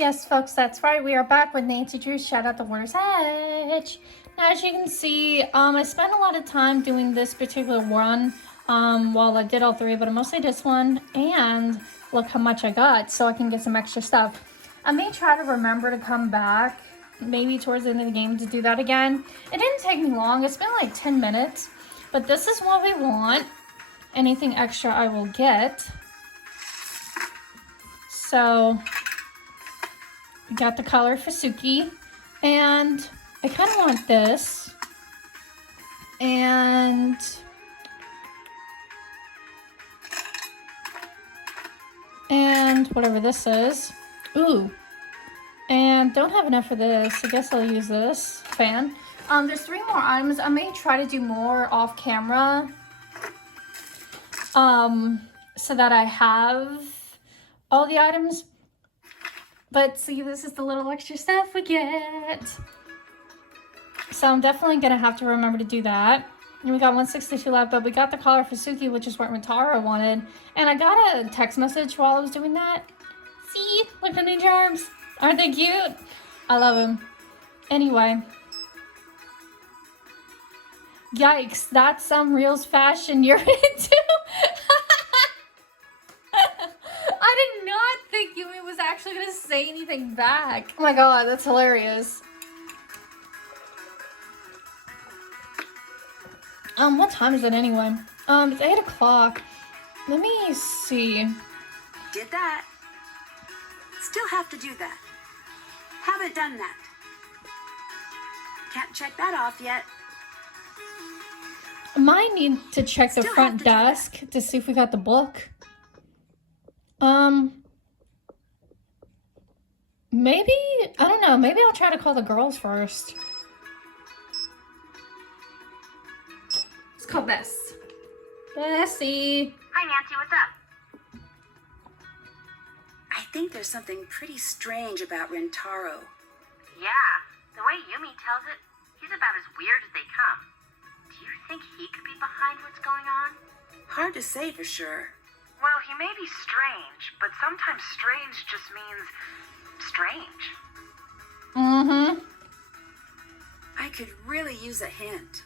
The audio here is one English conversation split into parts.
Yes, folks, that's right. We are back with Nancy Drew's Shout Out the Water's Edge. Now, as you can see, I spent a lot of time doing this particular run while I did all three, but I mostly this one. And look how much I got, so I can get some extra stuff. I may try to remember to come back, maybe towards the end of the game, to do that again. It didn't take me long. It's been like 10 minutes. But this is what we want. Anything extra I will get. So got the collar for Suki, and I kind of want this, and whatever this is. Ooh, and don't have enough for this. I guess I'll use this fan. There's 3 more items. I may try to do more off camera, so that I have all the items. But see, this is the little extra stuff we get. So I'm definitely going to have to remember to do that. And we got 162 left, but we got the collar for Suki, which is what Rintaro wanted. And I got a text message while I was doing that. See? Look at the charms. Aren't they cute? I love them. Anyway. Yikes, that's some Reels fashion you're into. I did not think Yumi was actually going to say anything back. Oh my god, that's hilarious. What time is it anyway? It's 8 o'clock. Let me see. Did that. Still have to do that. Haven't done that. Can't check that off yet. Might need to check the front desk to see if we got the book. Maybe, I don't know, maybe I'll try to call the girls first. Let's call Bess. Bessie. Hi, Nancy, what's up? I think there's something pretty strange about Rintaro. Yeah, the way Yumi tells it, he's about as weird as they come. Do you think he could be behind what's going on? Hard to say for sure. Well, he may be strange, but sometimes strange just means strange. Mm-hmm. I could really use a hint.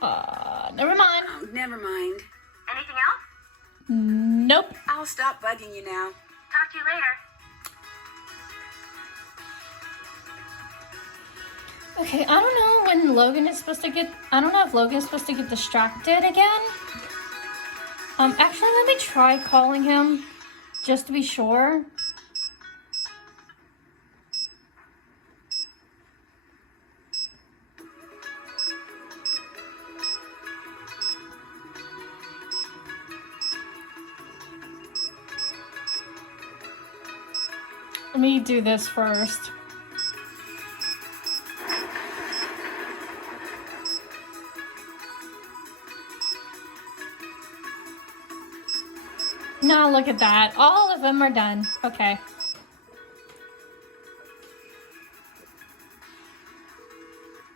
Never mind. Oh, never mind. Anything else? Nope. I'll stop bugging you now. Talk to you later. Okay, I don't know when Logan is supposed to get... I don't know if Logan is supposed to get distracted again. Actually, let me try calling him, just to be sure. Let me do this first. No, look at that. All of them are done. Okay.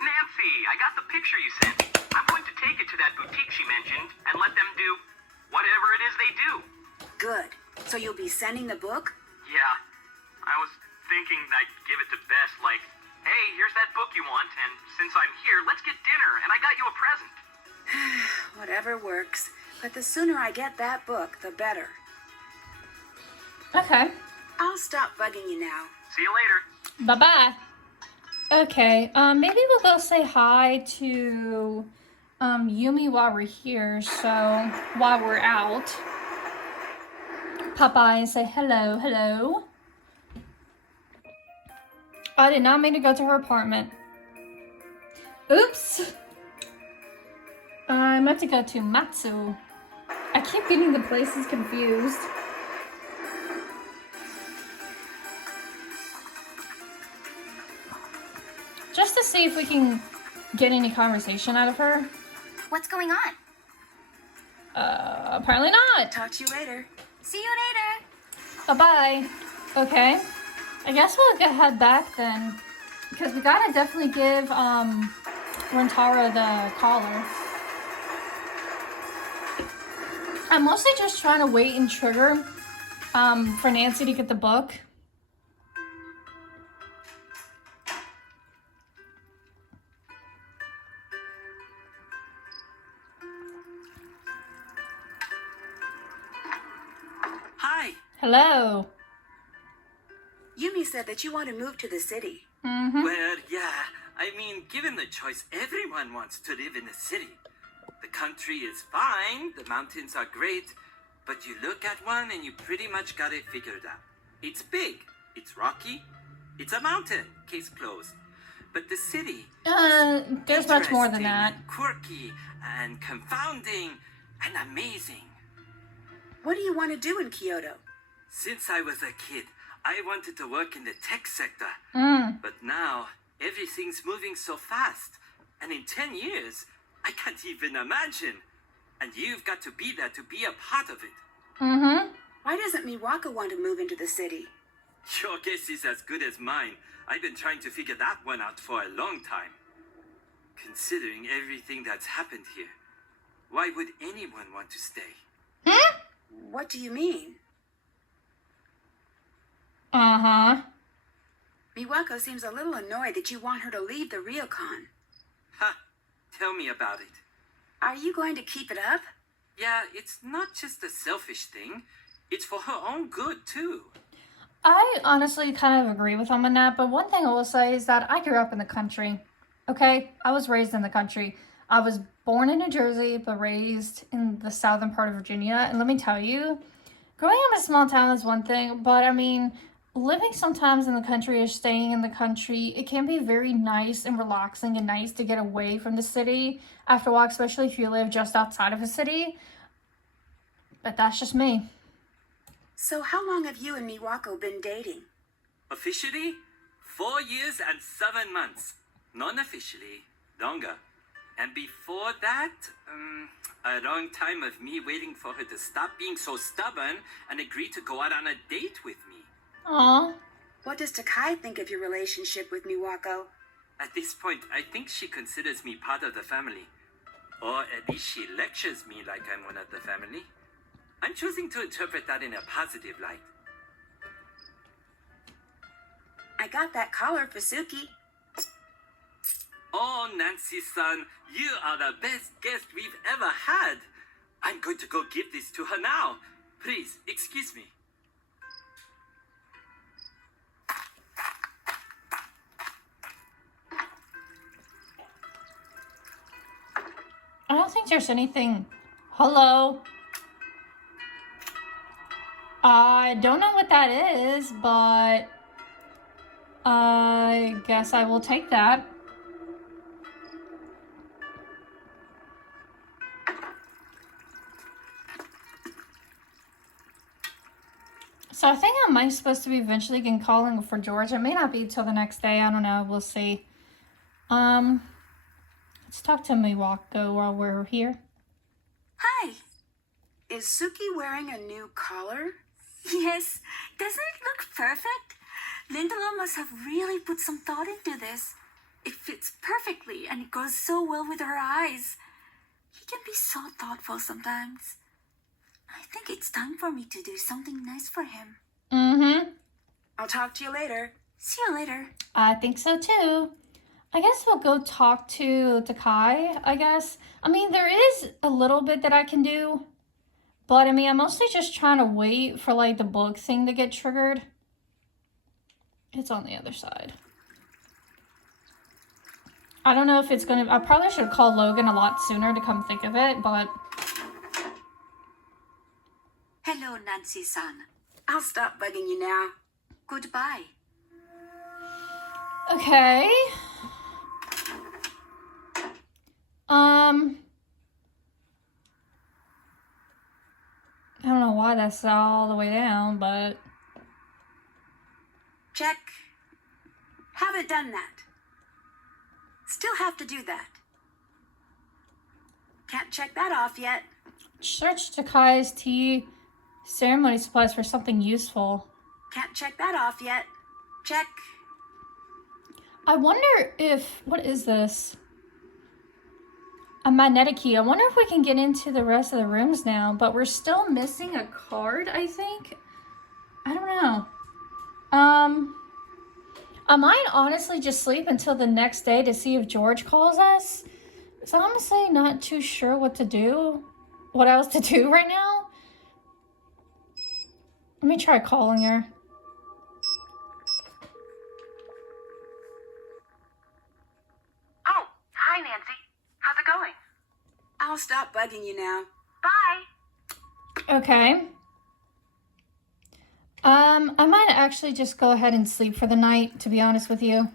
Nancy, I got the picture you sent. I'm going to take it to that boutique she mentioned and let them do whatever it is they do. Good. So you'll be sending the book? Yeah, I was thinking I'd give it to Bess like, hey, here's that book you want, and since I'm here, let's get dinner, and I got you a present. Whatever works. But the sooner I get that book, the better. Okay. I'll stop bugging you now. See you later. Bye-bye. Okay, maybe we'll go say hi to Yumi while we're here, so while we're out. Pop by and say hello, hello. I did not mean to go to her apartment. Oops. I meant to go to Matsu. I keep getting the places confused. Just to see if we can get any conversation out of her. What's going on? Apparently not. Talk to you later. See you later. Bye-bye. Okay. I guess we'll head back then. Because we gotta definitely give, Rintaro the collar. I'm mostly just trying to wait and trigger, for Nancy to get the book. Hello. Yumi said that you want to move to the city. Mm-hmm. Well, yeah. I mean, given the choice, everyone wants to live in the city. The country is fine, the mountains are great, but you look at one and you pretty much got it figured out. It's big, it's rocky, it's a mountain, case closed. But the city There's much more than interesting that. and quirky and confounding and amazing. What do you want to do in Kyoto? Since I was a kid, I wanted to work in the tech sector. But now, everything's moving so fast. And in 10 years, I can't even imagine. And you've got to be there to be a part of it. Mm-hmm. Why doesn't Miwako want to move into the city? Your guess is as good as mine. I've been trying to figure that one out for a long time. Considering everything that's happened here, why would anyone want to stay? What do you mean? Uh-huh. Miwako seems a little annoyed that you want her to leave the Ryokon. Ha! Tell me about it. Are you going to keep it up? Yeah, it's not just a selfish thing. It's for her own good, too. I honestly kind of agree with him on that, but one thing I will say is that I grew up in the country. Okay? I was raised in the country. I was born in New Jersey, but raised in the southern part of Virginia. And let me tell you, growing up in a small town is one thing, but I mean, living sometimes in the country or staying in the country, it can be very nice and relaxing and nice to get away from the city after a while, especially if you live just outside of a city. But that's just me. So how long have you and Miwako been dating? Officially, 4 years and 7 months. Non-officially, longer. And before that, a long time of me waiting for her to stop being so stubborn and agree to go out on a date with me. Aw. What does Takai think of your relationship with Miwako? At this point, I think she considers me part of the family. Or at least she lectures me like I'm one of the family. I'm choosing to interpret that in a positive light. I got that collar for Suki. Oh, Nancy-san, you are the best guest we've ever had. I'm going to go give this to her now. Please, excuse me. I don't think there's anything. Hello? I don't know what that is, but I guess I will take that. So I think I might supposed to be eventually getting calling for George. It may not be till the next day. I don't know. We'll see. Let's talk to Miwako while we're here. Hi. Is Suki wearing a new collar? Yes, doesn't it look perfect? Lindelof must have really put some thought into this. It fits perfectly and it goes so well with her eyes. He can be so thoughtful sometimes. I think it's time for me to do something nice for him. Mm-hmm. I'll talk to you later. See you later. I think so too. I guess we'll go talk to Takai, I guess. I mean, there is a little bit that I can do. But, I mean, I'm mostly just trying to wait for, like, the book thing to get triggered. It's on the other side. I don't know if it's gonna... I probably should have called Logan a lot sooner to come think of it, but... Hello, Nancy-san. I'll stop bugging you now. Goodbye. Okay. I don't know why that's all the way down, but... Check. Haven't done that. Still have to do that. Can't check that off yet. Search Takai's tea ceremony supplies for something useful. Can't check that off yet. Check. I wonder if... What is this? A magnetic key. I wonder if we can get into the rest of the rooms now, but we're still missing a card, I think. I don't know. I might honestly just sleep until the next day to see if George calls us. So I'm honestly not too sure what to do. What else to do right now. Let me try calling her. Oh, hi, Nancy. How's it going? I'll stop bugging you now. Bye. Okay. I might actually just go ahead and sleep for the night, to be honest with you.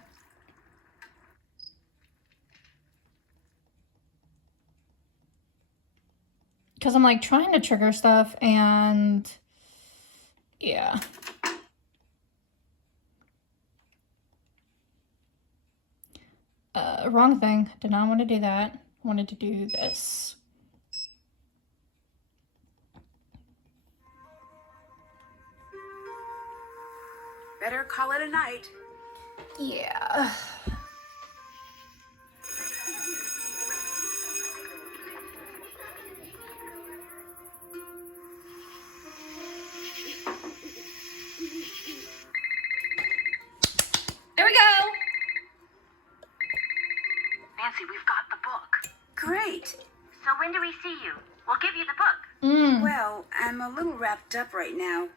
Because I'm like trying to trigger stuff and yeah. Wrong thing. Did not want to do that. Wanted to do this. Better call it a night. Yeah. There we go. Nancy, we've got the book. Great. So when do we see you? We'll give you the book. Well, I'm a little wrapped up right now.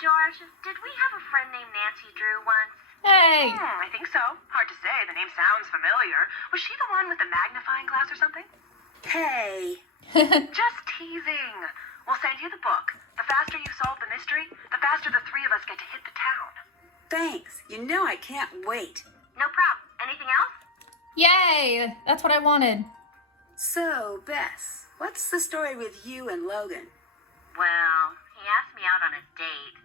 George, did we have a friend named Nancy Drew once? Hey. I think so. Hard to say. The name sounds familiar. Was she the one with the magnifying glass or something? Hey. Just teasing. We'll send you the book. The faster you solve the mystery, the faster the three of us get to hit the town. Thanks. You know I can't wait. No problem. Anything else? Yay. That's what I wanted. So, Bess, what's the story with you and Logan? Well, he asked me out on a date.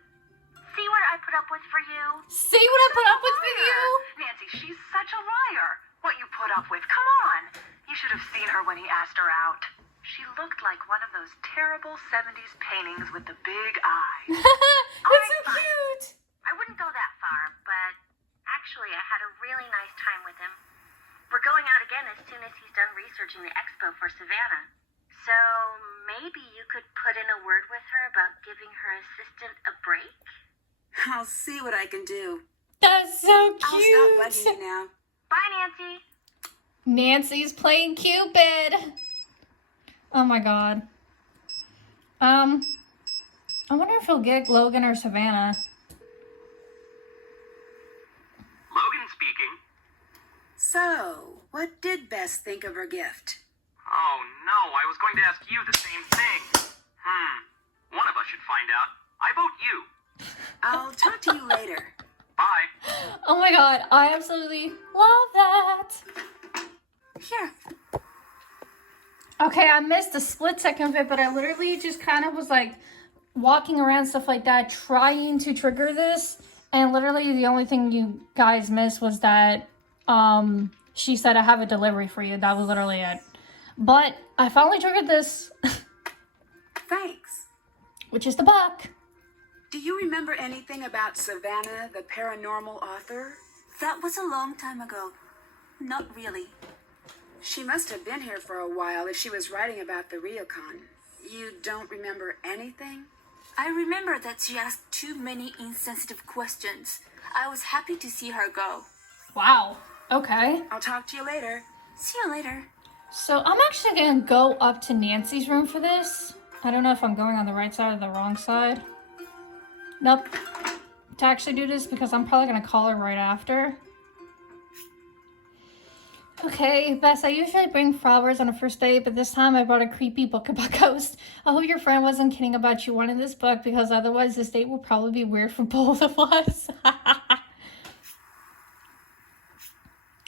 See what I put up with for you? See what I put up with you? Nancy, she's such a liar. What you put up with, come on. You should have seen her when he asked her out. She looked like one of those terrible 70s paintings with the big eyes. That's so fine. cute. I wouldn't go that far, but actually I had a really nice time with him. We're going out again as soon as he's done researching the expo for Savannah. So maybe you could put in a word with her about giving her assistant a break? I'll see what I can do. That's so cute. I'll stop bugging you now. Bye, Nancy. Nancy's playing Cupid. Oh my god. I wonder if he'll get Logan or Savannah. Logan speaking. So, what did Bess think of her gift? Oh no, I was going to ask you the same thing. One of us should find out. I vote you. I'll talk to you later. Bye. Oh my god, I absolutely love that. Here. Okay, I missed a split second of it, but I literally just kind of was like walking around, stuff like that, trying to trigger this. And literally the only thing you guys missed was that she said, I have a delivery for you. That was literally it. But I finally triggered this. Thanks. Which is the book. Do you remember anything about Savannah, the paranormal author? That was a long time ago. Not really. She must have been here for a while if she was writing about the Ryukon. You don't remember anything? I remember that she asked too many insensitive questions. I was happy to see her go. Wow. Okay. I'll talk to you later. See you later. So I'm actually going to go up to Nancy's room for this. I don't know if I'm going on the right side or the wrong side. Nope. To actually do this because I'm probably going to call her right after. Okay, Bess, I usually bring flowers on a first date, but this time I brought a creepy book about ghosts. I hope your friend wasn't kidding about you wanting this book because otherwise this date will probably be weird for both of us.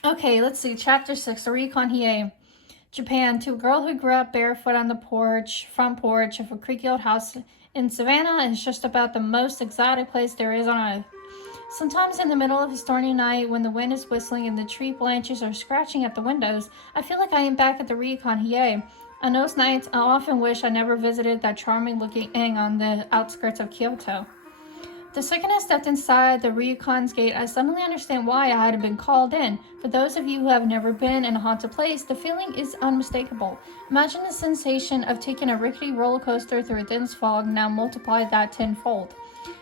Okay, let's see. Chapter 6, the Ryukon Hehe. Japan, to a girl who grew up barefoot on the front porch of a creaky old house in Savannah, and it's just about the most exotic place there is on earth. Sometimes in the middle of a stormy night, when the wind is whistling and the tree branches are scratching at the windows, I feel like I am back at the Ryukon Hehe. On those nights, I often wish I never visited that charming-looking inn on the outskirts of Kyoto. The second I stepped inside the Ryukon's gate, I suddenly understand why I had been called in. For those of you who have never been in a haunted place, the feeling is unmistakable. Imagine the sensation of taking a rickety roller coaster through a dense fog, now multiply that tenfold.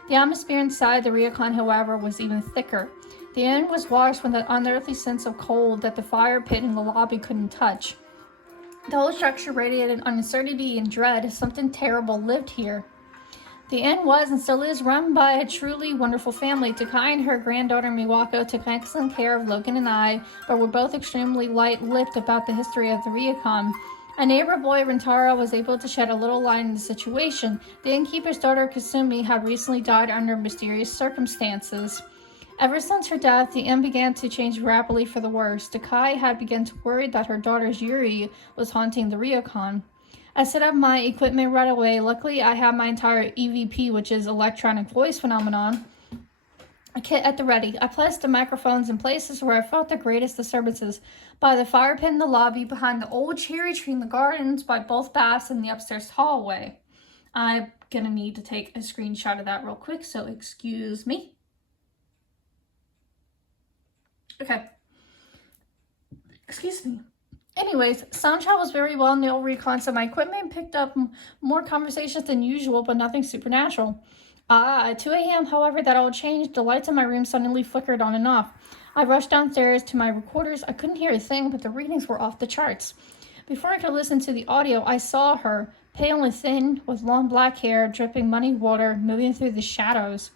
The atmosphere inside the Ryukon, however, was even thicker. The inn was washed with an unearthly sense of cold that the fire pit in the lobby couldn't touch. The whole structure radiated uncertainty and dread. Something terrible lived here. The inn was and still is run by a truly wonderful family. Takai and her granddaughter Miwako took excellent care of Logan and I, but were both extremely light-lipped about the history of the Ryukon. A neighbor boy, Rentaro, was able to shed a little light on the situation. The innkeeper's daughter, Kasumi, had recently died under mysterious circumstances. Ever since her death, the inn began to change rapidly for the worse. Takai had begun to worry that her daughter's Yuri was haunting the Ryukon. I set up my equipment right away. Luckily, I had my entire EVP, which is electronic voice phenomenon, kit at the ready. I placed the microphones in places where I felt the greatest disturbances. By the fire pit in the lobby, behind the old cherry tree in the gardens, by both baths in the upstairs hallway. I'm gonna need to take a screenshot of that real quick, so excuse me. Okay. Excuse me. Anyways, sound travels very well in the old recon, so my equipment picked up more conversations than usual, but nothing supernatural. At 2 a.m., however, that all changed. The lights in my room suddenly flickered on and off. I rushed downstairs to my recorders. I couldn't hear a thing, but the readings were off the charts. Before I could listen to the audio, I saw her, pale and thin, with long black hair, dripping muddy water, moving through the shadows.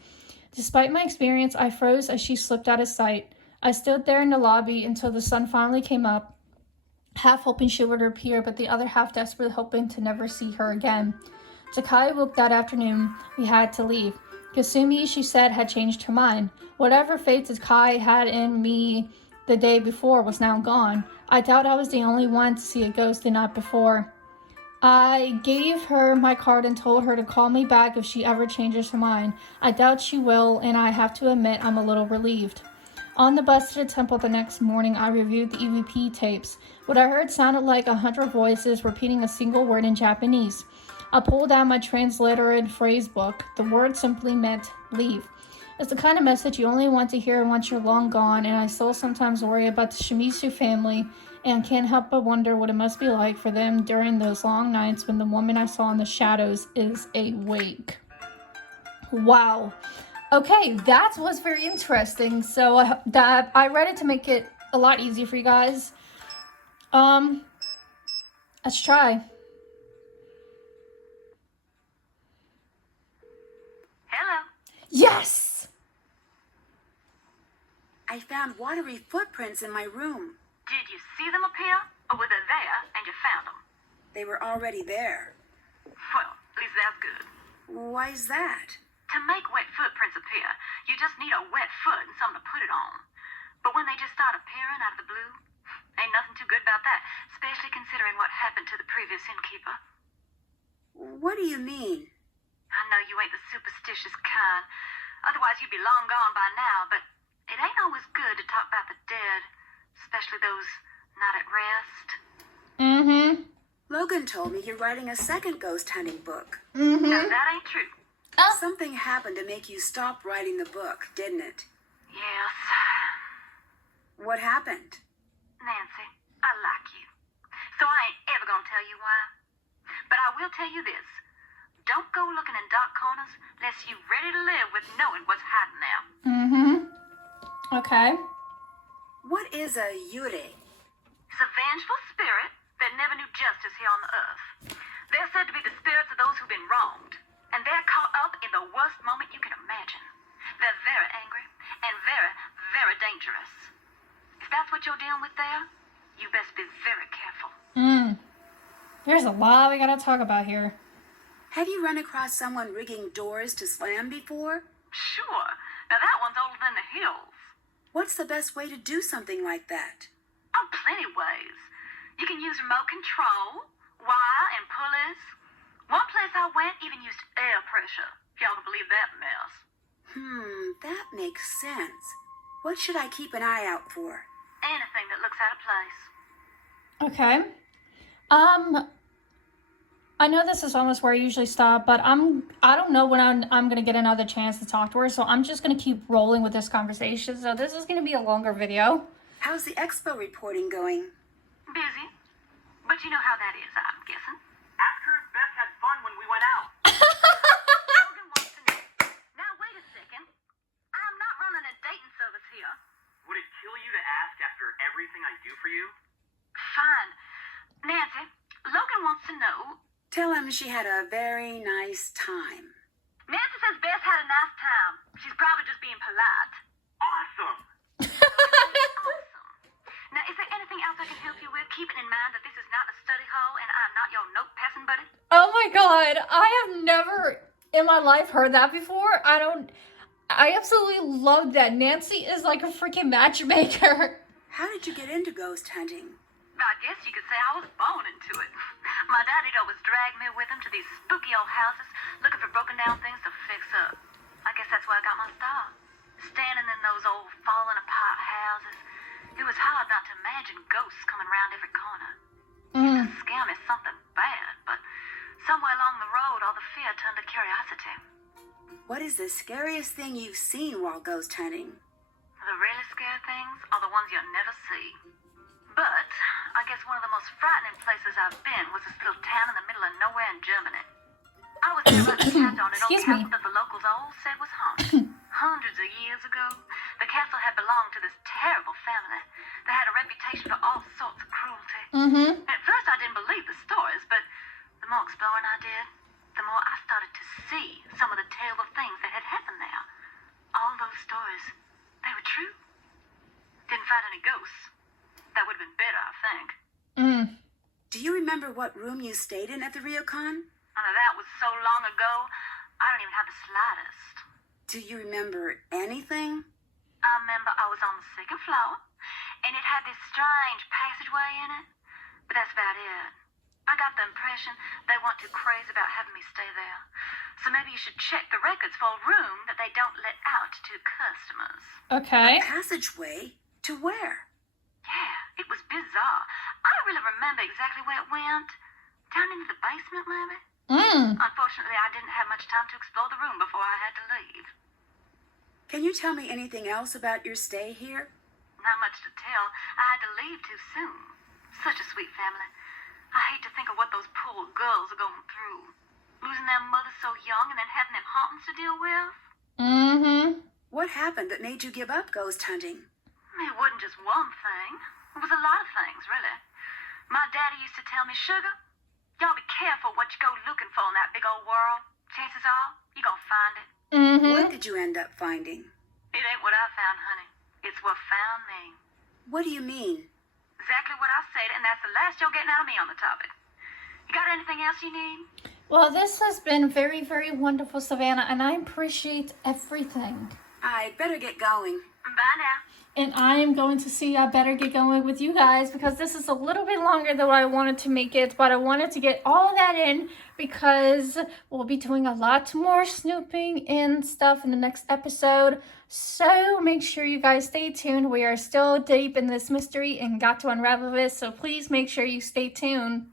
Despite my experience, I froze as she slipped out of sight. I stood there in the lobby until the sun finally came up, half hoping she would appear, but the other half desperately hoping to never see her again. Takai woke that afternoon. We had to leave. Kasumi, she said, had changed her mind. Whatever fate Takai had in me the day before was now gone. I doubt I was the only one to see a ghost the night before. I gave her my card and told her to call me back if she ever changes her mind. I doubt she will, and I have to admit I'm a little relieved. On the bus to the temple the next morning, I reviewed the EVP tapes. What I heard sounded like 100 voices repeating a single word in Japanese. I pulled out my transliterated phrase book. The word simply meant leave. It's the kind of message you only want to hear once you're long gone, and I still sometimes worry about the Shimizu family and can't help but wonder what it must be like for them during those long nights when the woman I saw in the shadows is awake. Wow. Okay, that was very interesting. So I read it to make it a lot easier for you guys. Let's try. Hello. Yes! I found watery footprints in my room. Did you see them appear? Or were they there and you found them? They were already there. Well, at least that's good. Why is that? To make wet footprints appear, you just need a wet foot and something to put it on. But when they just start appearing out of the blue, ain't nothing too good about that, especially considering what happened to the previous innkeeper. What do you mean? I know you ain't the superstitious kind. Otherwise you'd be long gone by now, but it ain't always good to talk about the dead, especially those not at rest. Mm-hmm. Logan told me you're writing a second ghost hunting book. Mm-hmm. No, that ain't true. Oh. Something happened to make you stop writing the book, didn't it? Yes. What happened? Nancy, I like you. So I ain't ever gonna tell you why. But I will tell you this. Don't go looking in dark corners unless you're ready to live with knowing what's hiding there. Mm-hmm. Okay. What is a yure? It's a vengeful spirit that never knew justice here on the earth. They're said to be the spirits of those who've been wronged. And they're caught up in the worst moment you can imagine. They're very angry and very, very dangerous. If that's what you're dealing with there, you best be very careful. There's a lot we gotta talk about here. Have you run across someone rigging doors to slam before? Sure. Now that one's older than the hills. What's the best way to do something like that? Oh, plenty ways. You can use remote control, wire, and pulleys. One place I went even used air pressure, if y'all can believe that mess. That makes sense. What should I keep an eye out for? Anything that looks out of place. Okay. I know this is almost where I usually stop, but I don't know when I'm gonna get another chance to talk to her, so I'm just gonna keep rolling with this conversation. So this is gonna be a longer video. How's the expo reporting going? Busy. But you know how that is, I'm guessing. Ask her if Beth had fun when we went out. Logan wants to know. Now, wait a second. I'm not running a dating service here. Would it kill you to ask after everything I do for you? Fine. Nancy, Logan wants to know. Tell him she had a very nice time. says Bess had a nice time. She's probably just being polite. Awesome. Awesome. Now, is there anything else I can help you with? Keeping in mind that this is not a study hall and I'm not your note passing buddy. Oh my god, I have never in my life heard that before. I absolutely love that. Nancy is like a freaking matchmaker. How did you get into ghost hunting? I guess you could say I was born into it. My daddy'd always drag me with him to these spooky old houses looking for broken down things to fix up. I guess that's where I got my start. Standing in those old falling apart houses, it was hard not to imagine ghosts coming around every corner. It used to scare me something bad, but somewhere along the road all the fear turned to curiosity. What is the scariest thing you've seen while ghost hunting? The really scary things are the ones you'll never see. But I guess one of the most frightening places I've been was this little town in the middle of nowhere in Germany. I was there right at the castle, and it only Excuse me. happened that the locals all said was haunted. Hundreds of years ago, the castle had belonged to this terrible family. They had a reputation for all sorts of cruelty. At first, I didn't believe the stories, but the more exploring I did, the more I started to see some of the terrible things that had happened there. All those stories, they were true. Didn't find any ghosts. That would have been better, I think. Do you remember what room you stayed in at the Ryokon? That was so long ago, I don't even have the slightest. Do you remember anything? I remember I was on the second floor, and it had this strange passageway in it, but that's about it. I got the impression they weren't too crazy about having me stay there. So maybe you should check the records for a room that they don't let out to customers. Okay. Passageway? To where? Yeah, it was bizarre. I don't really remember exactly where it went. Down into the basement, maybe? Unfortunately, I didn't have much time to explore the room before I had to leave. Can you tell me anything else about your stay here? Not much to tell. I had to leave too soon. Such a sweet family. I hate to think of what those poor girls are going through. Losing their mother so young and then having them hauntings to deal with. What happened that made you give up ghost hunting? It wasn't just one thing. It was a lot of things, really. My daddy used to tell me, Sugar, y'all be careful what you go looking for in that big old world. Chances are, you're gonna find it. What did you end up finding? It ain't what I found, honey. It's what found me. What do you mean? Exactly what I said, and that's the last you're getting out of me on the topic. You got anything else you need? Well, this has been very, very wonderful, Savannah, and I appreciate everything. I'd better get going. Bye now. And I am going to see I better get going with you guys because this is a little bit longer than what I wanted to make it, but I wanted to get all that in because we'll be doing a lot more snooping and stuff in the next episode. So make sure you guys stay tuned. We are still deep in this mystery and got to unravel this, so please make sure you stay tuned.